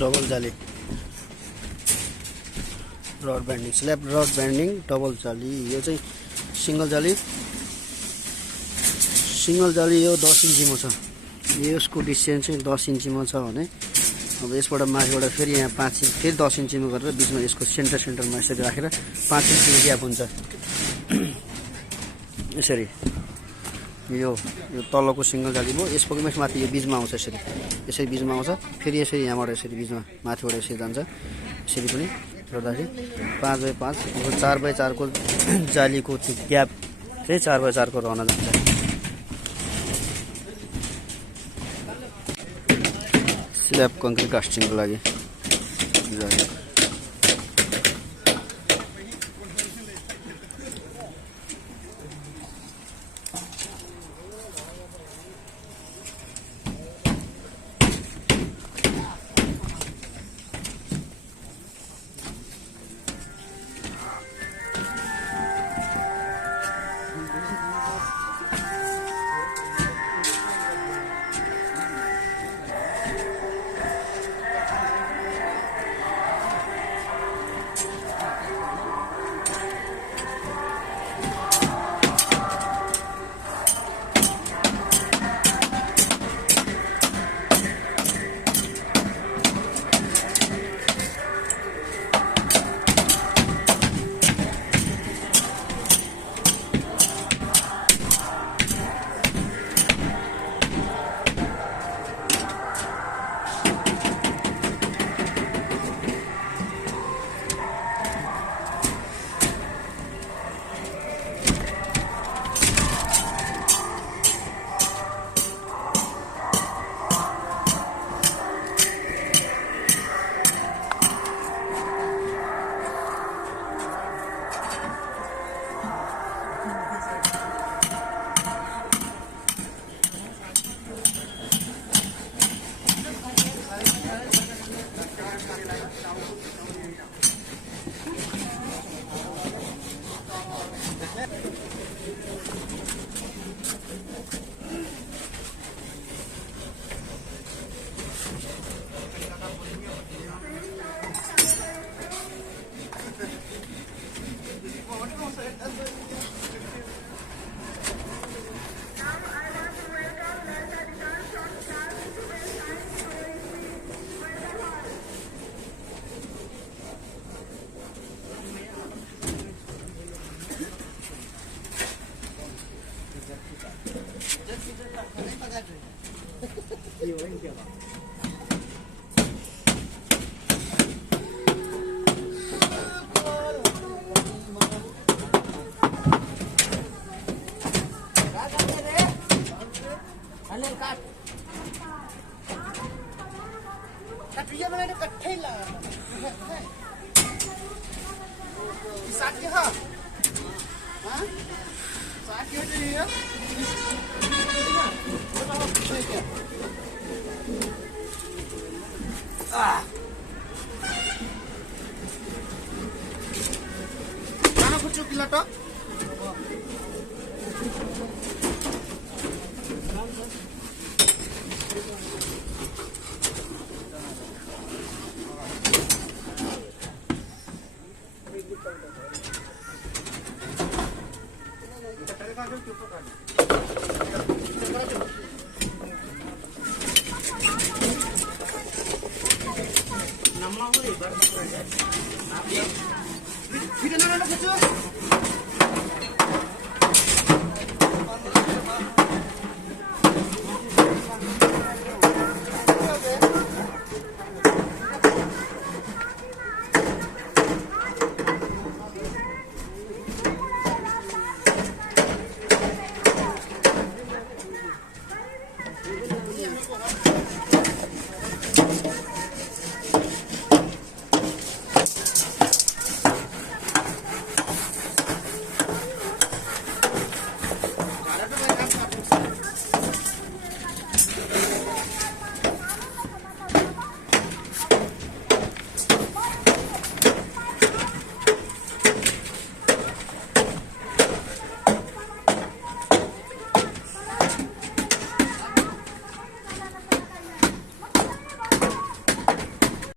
double जाली rod banding slab rod banding double जाली यो चाहिँ सिंगल जाली यो 10 इन्चीमा छ यसको डिस्टेन्स चाहिँ 10 इन्चीमा छ भने अब यसबाट माथिबाट फेरि यहाँ 5 इन्च फेरि 10 इन्चीमा गरेर बीचमा यसको सेन्टरमा यसरी राखेर 5 इन्चीको ग्याप हुन्छ यसरी यो तलको सिंगल जाली भयो यसको माथि यो बीचमा आउँछ यसरी बीचमा आउँछ फेरि यसरी यहाँबाट यसरी बीचमा माथिबाट यसरी जान्छ यसरी पनि गर्दाखेरि 5x5 4x4 को जालीको ग्याप चाहिँ 4x4 को रहन जान्छ स्ल्याब कङ्क्रिट कास्टिङको लागि Video na lang ako,